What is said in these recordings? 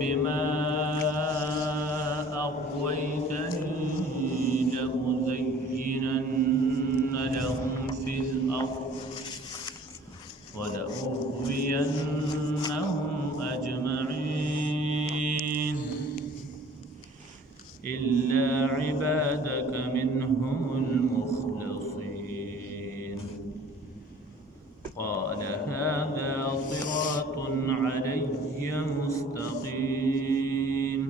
بما أغويتني لأزينن لهم في الأرض ولأغوينهم أجمعين إلا عبادك منهم المخلصين قال هذا صراط علي مستقيم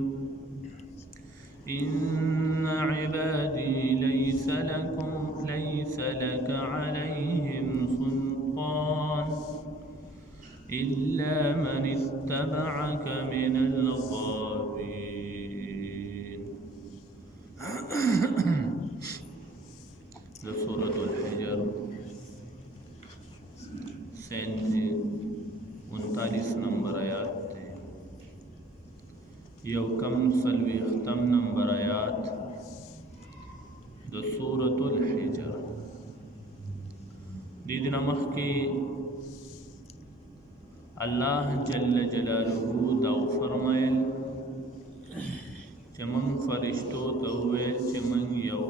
إن عبادي ليس لك عليهم سلطان إلا من اتبعك من الغاوين. سورة الحجر 39 نمبر آیات تے یو کم سلوی ختم نمبر آیات دو سورة الحجر. دیدنا مخی اللہ جل جلالہ داو فرمائل چمن فرشتو توویل چمن یو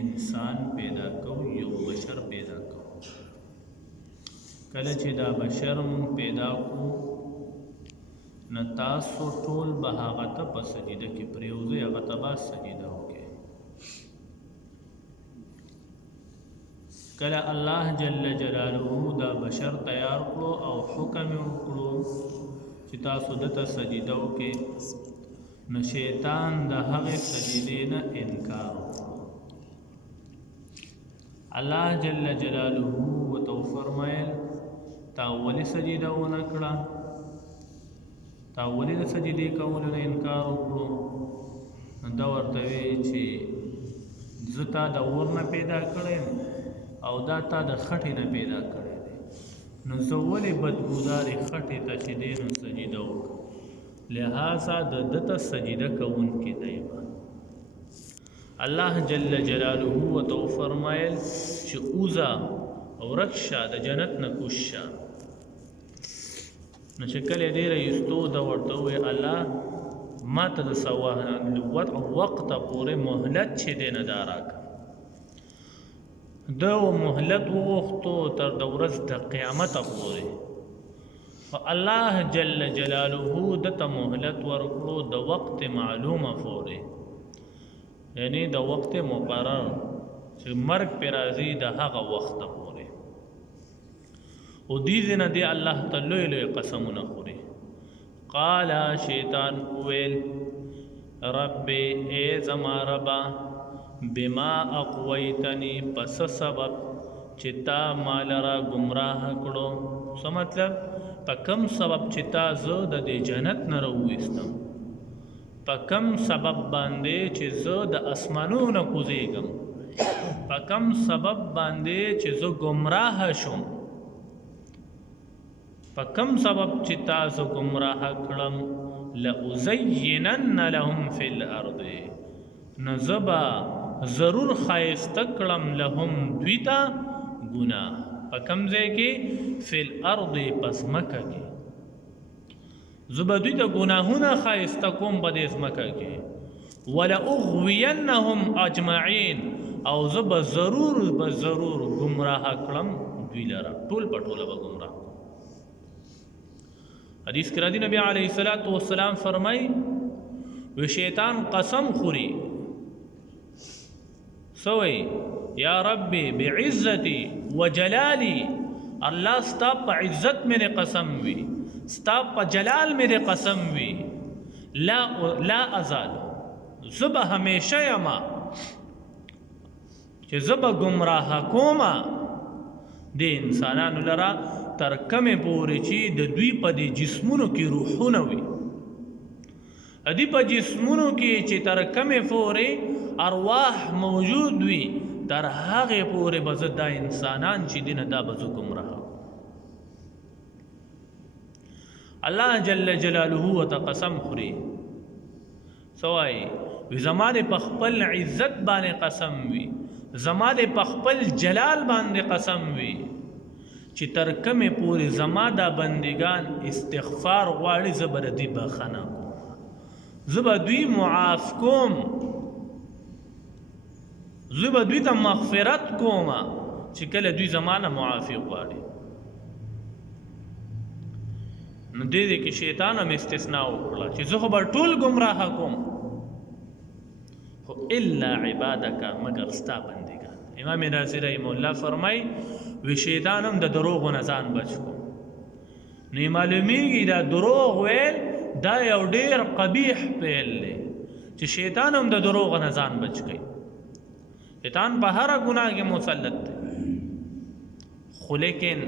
انسان پیدا کو یو بشر پیدا کو. کله چې دا بشر مون پیدا کو نو تاسو ټول به هغه ته په سجده کې پریوځئ، هغه ته به سجده وکړئ. کله الله جل جلاله دا بشر تیار کړو او حکم یې وکړو چې تاسو دته سجده وکړئ، نو شیطان د هغې سجدې نه انکار وکړو. الله جل جلاله ورته وفرمایل تا ولې سجده ونه کړه، تا ولې د سجدې کولو نه انکار وکړو؟ نو دا ورته وایي چې زه تا د اور نه پیدا کړی او دا تا د خټې نه پیدا کړی دی، نو زه ولې بدبودارې خټې ته چې دی نو سجده وکړم؟ لہذا د ده ته سجده کوونکی دی. الله جل جلاله ورته وفرمایل چې اوځه او رکشه د جنت نه کوز شه. نو چې کله ډېره ایستو ده ورته ووایي الله ما ته د وقته پورې مهلت چې دی نه دا راکړه. ده مهلت وغوښتو تر د ورځ د قیامته پورې، او الله جل جلاله دته مهلت ورکړو د وقت معلومه پورې، یعنی د وقت مقرر چې مرګ پې راځي د هغه وخته پورې. او دې ځای دی الله ته لوی لوی قسمونه خوري. قال شیطان ویل رب اے زما ربا بما اقویتنی پس سبب چې تا مال را گمراه کړو. څه مطلب؟ په کم سبب چې تا زه د دې جنت نه راوویستم، په کم سبب باندې چې زه د اسمانونو کوزیږم، په کم سبب باندې چې زه گمراه شم، په کم سبب چې تا زه گمراه کړم، لأزینن لهم فی الارض، نو زه به ضرور ښایسته کړم لهم دوی ته ګناه. په کم ځای کې؟ فی الارض، په ځمکه کې. زه به دوی ته ګناهونه ښایسته کوم په دې ځمکه کې. ولأغوینهم اجمعین، او زه به ضرور ګمراه کړم دوی لره، ټول په ټوله به ګمراه. حدیث کې راځي نبی علیه الصلاۃ والسلام فرمایي وی شیطان قسم خوري سوی یا ربی بعزتی وجلالی، الله ستا په عزت مې قسم وي، ستا په جلال مې قسم وي، لا ازال، زه به همیشه یما چې زه به ګمراه کومه د انسانانو لره تر کمې پورې چې د دوی په دې جسمونو کې روحونه وي. دې په جسمونو کې چې تر کمې پورې ارواح موجود وي، تر هغې پورې به زه دا انسانان چې دي نه دا به زه ګمراه. الله جل جلاله ورته قسم خوري څه وایي؟ وی زما دې په خپل عزت باندې قسم وي، زما دې په خپل جلال باندې قسم وي چې تر کمې پورې زما دا بندگان استغفار غواړي، زه به د دوی بخښنه کوم. زبا دوی معاف کوم، زبا دوی ته مغفرت کوما چې کله دوی زمانه معافی غواړي. نو دې کې شیطان هم استثناء وکړه چې زه خو به ټول گمراه کوم، خو الا عبادک، مگر ستا بندگان. امام رازی رحمه الله فرمای وی شیطان هم د دروغو نه ځان بچ کو. نو معلومیږي دا دروغ ویل دا یو ډیر قبیح فعل دی چې شیطان هم د دروغو نه ځان بچ کوي. شیطان په هر ګناه کې مسلط دی، خو لیکن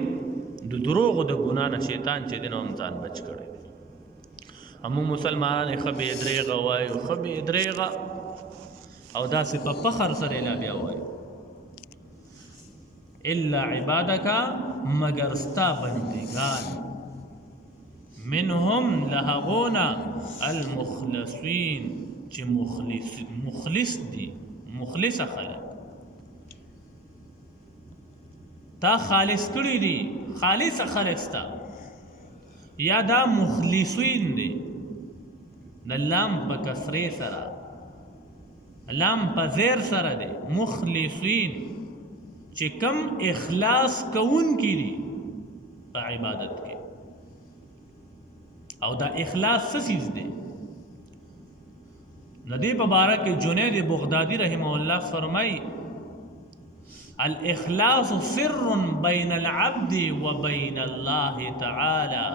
د دروغو د ګناه نه شیطان چې دی نو هم ځان بچ کړی دی. همو مسلمانان ښه بې درېغه وایو، ښه بې درېغه او داسې په فخر سره لا بیا وایو الا عبادک، مگر ستا بندگان، منهم لهغونا المخلصین چې مخلص دي، مخلص خلق تا خالص کړي دي، خالص خلق تا یا دا مخلصین دي. د لام په کسرې سره، لام په زیر سره دی، مخلصین چې کم اخلاص کون کی دي په عبادت کې. او دا اخلاص څه چیز دی؟ د دې په باره کې جنید بغدادي رحمه الله فرمایي الاخلاص سر بین العبد و بین الله تعالی.